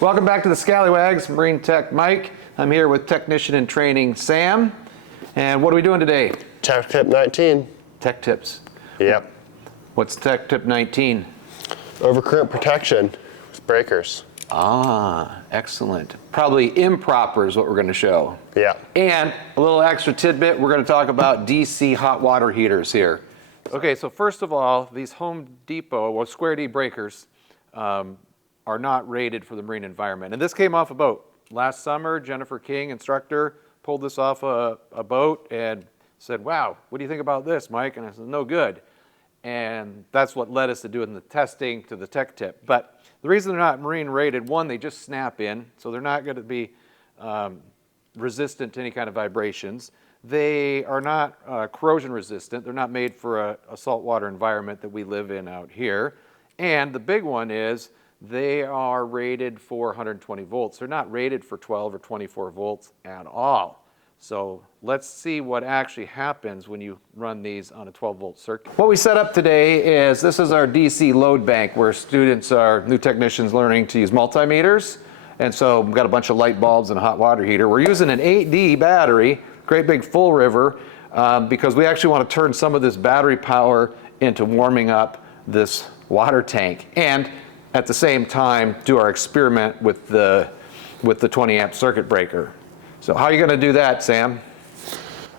Welcome back to the Scallywags, Marine Tech Mike. I'm here with Technician in Training Sam. And what are we doing today? Tech tip 19. Tech tips. Yep. What's tech tip 19? Overcurrent protection with breakers. Ah, excellent. Probably improper is what we're going to show. Yeah. And a little extra tidbit, we're going to talk about DC hot water heaters here. Okay, so first of all, these Home Depot or Square D breakers are not rated for the marine environment. And this came off a boat. Last summer, Jennifer King, instructor, pulled this off a boat and said, wow, what do you think about this, Mike? And I said, no good. And that's what led us to doing the testing to the tech tip. But the reason they're not marine rated, one, they just snap in, so they're not going to be resistant to any kind of vibrations. They are not corrosion resistant. They're not made for a saltwater environment that we live in out here. And the big one is they are rated for 120 volts. They're not rated for 12 or 24 volts at all. So let's see what actually happens when you run these on a 12-volt circuit. What we set up today is this is our DC load bank where students are, new technicians, learning to use multimeters. And so we've got a bunch of light bulbs and a hot water heater. We're using an 8D battery, great big full river, because we actually want to turn some of this battery power into warming up this water tank. And at the same time, do our experiment with the 20 amp circuit breaker. So how are you going to do that, Sam?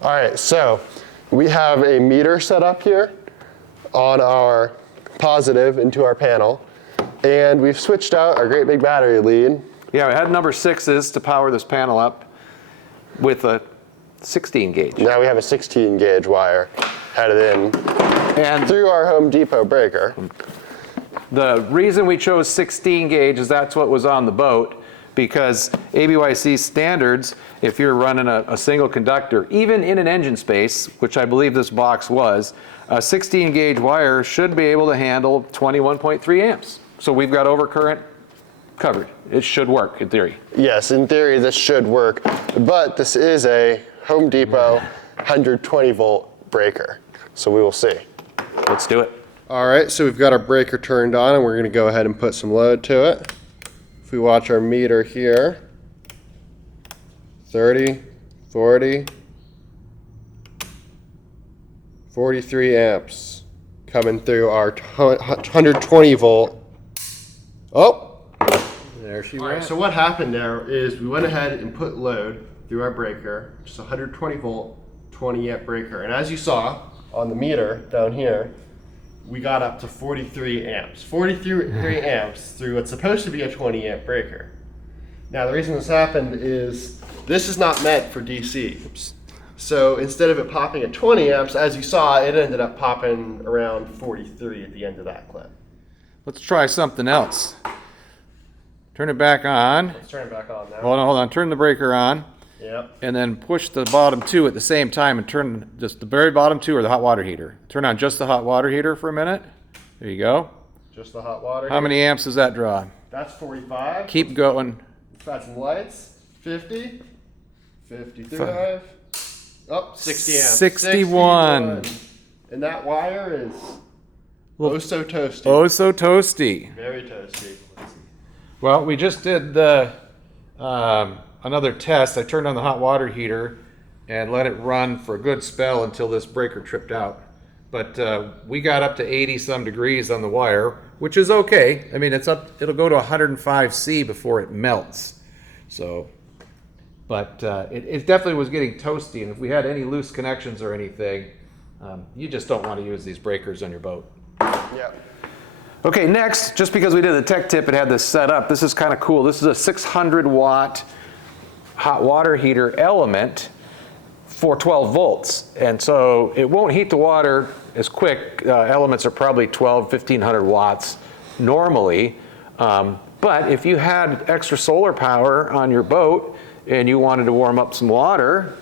All right, so we have a meter set up here on our positive into our panel, and we've switched out our great big battery lead. Yeah, we had number 6s to power this panel up with a 16 gauge. Now we have a 16 gauge wire headed in And through our Home Depot breaker. the reason we chose 16 gauge is that's what was on the boat, because ABYC standards, if you're running a single conductor, even in an engine space, which I believe this box was, a 16 gauge wire should be able to handle 21.3 amps. So we've got overcurrent covered. It should work in theory. Yes, in theory this should work, but this is a Home Depot 120 volt breaker. So we will see. Let's do it. All right, so we've got our breaker turned on and we're gonna go ahead and put some load to it. If we watch our meter here, 30, 40, 43 amps coming through our 120 volt. Oh, There she all went. right, so what happened there is we went ahead and put load through our breaker, just a 120 volt, 20 amp breaker. And as you saw on the meter down here, we got up to 43 amps. 43 amps through what's supposed to be a 20 amp breaker. Now the reason this happened is this is not meant for DC. Oops. So instead of it popping at 20 amps, as you saw, it ended up popping around 43 at the end of that clip. Let's try something else. Turn it back on. Let's turn it back on now. Hold on. Turn the breaker on. Yep. And then push the bottom 2 at the same time and turn just the very bottom 2 or the hot water heater. Turn on just the hot water heater for a minute. There you go. Just the hot water. How many amps does that draw? That's 45. Keep going. Let's add some lights. 50. 55. Oh, 60 amps. 61. And that wire is oh so toasty. Oh, so toasty. Very toasty. Well, we just did the another test. I turned on the hot water heater and let it run for a good spell until this breaker tripped out. But we got up to 80 some degrees on the wire, which is okay. I mean, it'll go to 105 C before it melts. So, but it definitely was getting toasty. And if we had any loose connections or anything, you just don't want to use these breakers on your boat. Yeah. Okay, next, just because we did the tech tip, it had this set up. This is kind of cool. This is a 600 watt hot water heater element for 12 volts. And so it won't heat the water as quick. Elements are probably 1,500 watts normally. But if you had extra solar power on your boat and you wanted to warm up some water,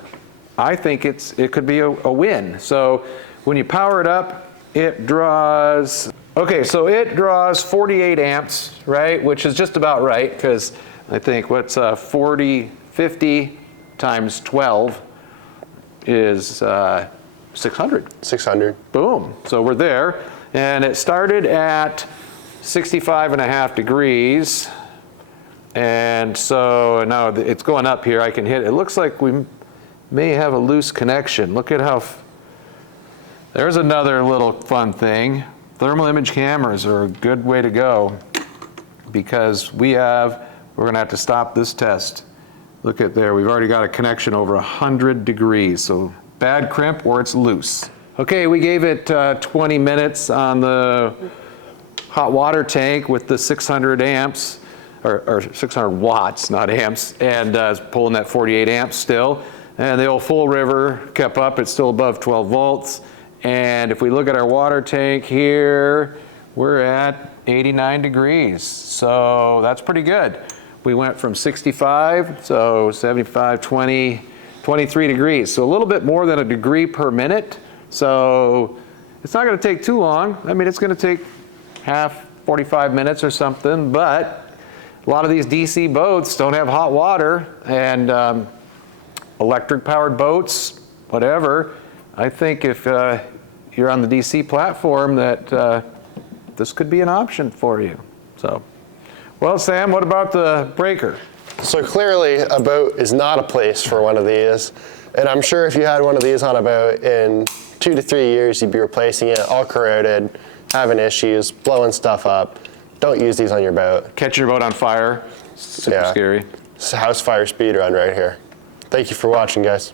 I think it could be a win. So when you power it up, it draws, okay, so it draws 48 amps, right? Which is just about right, because I think what's 50 times 12 is 600. 600. Boom. So we're there. And it started at 65.5 degrees. And so now it's going up here. I can hit, it looks like we may have a loose connection. Look at how, there's another little fun thing. Thermal image cameras are a good way to go because we're gonna have to stop this test. Look at there, we've already got a connection over 100 degrees. So bad crimp or it's loose. Okay, we gave it 20 minutes on the hot water tank with the 600 amps, or 600 watts, not amps, and pulling that 48 amps still. And the old full river kept up, it's still above 12 volts. And if we look at our water tank here, we're at 89 degrees. So that's pretty good. We went from 65, so 75, 20, 23 degrees. So a little bit more than a degree per minute. So it's not gonna take too long. I mean, it's gonna take 45 minutes or something, but a lot of these DC boats don't have hot water, and electric powered boats, whatever. I think if you're on the DC platform that this could be an option for you. So, well, Sam, what about the breaker? So clearly a boat is not a place for one of these. And I'm sure if you had one of these on a boat in 2 to 3 years, you'd be replacing it, all corroded, having issues, blowing stuff up. Don't use these on your boat. Catch your boat on fire, super scary. It's a house fire speed run right here. Thank you for watching, guys.